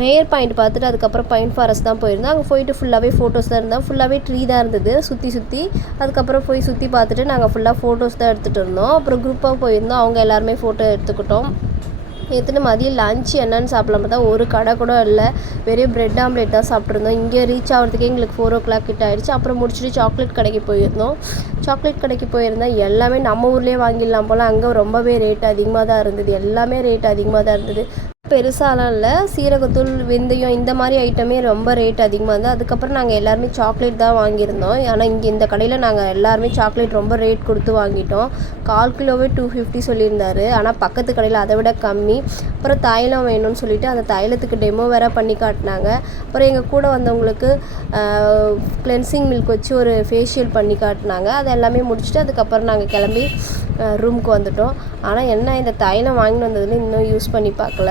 Mayor point பார்த்துட்டு அதுக்கப்புறம் pine forest தான் போயிருந்தோம். அங்கே போயிட்டு ஃபுல்லாகவே ஃபோட்டோஸ் தான் இருந்தோம். ஃபுல்லாகவே ட்ரீ தான் இருந்தது சுற்றி. அதுக்கப்புறம் போய் சுற்றி பார்த்துட்டு நாங்கள் ஃபுல்லாக ஃபோட்டோஸ் தான் எடுத்துகிட்டு இருந்தோம். அப்புறம் குரூப்பாக போயிருந்தோம். அவங்க எல்லாருமே ஃபோட்டோ எடுத்துக்கிட்டோம். எடுத்துகிட்டு மதியம் லன்ச் என்னென்னு சாப்பிடலாம் பார்த்தா ஒரு கடை கூட இல்லை. வெறும் பிரெட் ஆம்லேட் தான் சாப்பிட்ருந்தோம். இங்கே ரீச் ஆகிறதுக்கே எங்களுக்கு 4 o'clock கிட்ட ஆகிடுச்சு. அப்புறம் முடிச்சுட்டு சாக்லேட் கடைக்கு போயிருந்தோம். சாக்லேட் கடைக்கு போயிருந்தால் எல்லாமே நம்ம ஊர்லேயே வாங்கிடலாம் போல். அங்கே ரொம்பவே ரேட் அதிகமாக தான் இருந்தது. எல்லாமே ரேட் அதிகமாக தான் இருந்தது. பெருசாலாம் இல்லை. சீரகத்தூள், வெந்தயம் இந்த மாதிரி ஐட்டமே ரொம்ப ரேட் அதிகமாக இருந்தது. அதுக்கப்புறம் நாங்கள் எல்லாருமே சாக்லேட் தான் வாங்கியிருந்தோம். ஆனால் இங்கே இந்த கடையில் நாங்கள் எல்லாருமே சாக்லேட் ரொம்ப ரேட் கொடுத்து வாங்கிட்டோம். 1/4 கிலோவே 250 சொல்லியிருந்தாரு. ஆனால் பக்கத்து கடையில் அதை விட கம்மி. அப்புறம் தைலம் வேணும்னு சொல்லிவிட்டு அந்த தைலத்துக்கு டெமோ வேறு பண்ணி காட்டினாங்க. அப்புறம் எங்கள் கூட வந்தவங்களுக்கு கிளென்சிங் மில்க் வச்சு ஒரு ஃபேஷியல் பண்ணி காட்டினாங்க. அது எல்லாமே முடிச்சுட்டு அதுக்கப்புறம் நாங்கள் கிளம்பி ரூமுக்கு வந்துட்டோம். ஆனால் என்ன இந்த தைலம் வாங்கிட்டு வந்ததில் இன்னும் யூஸ் பண்ணி பார்க்கல.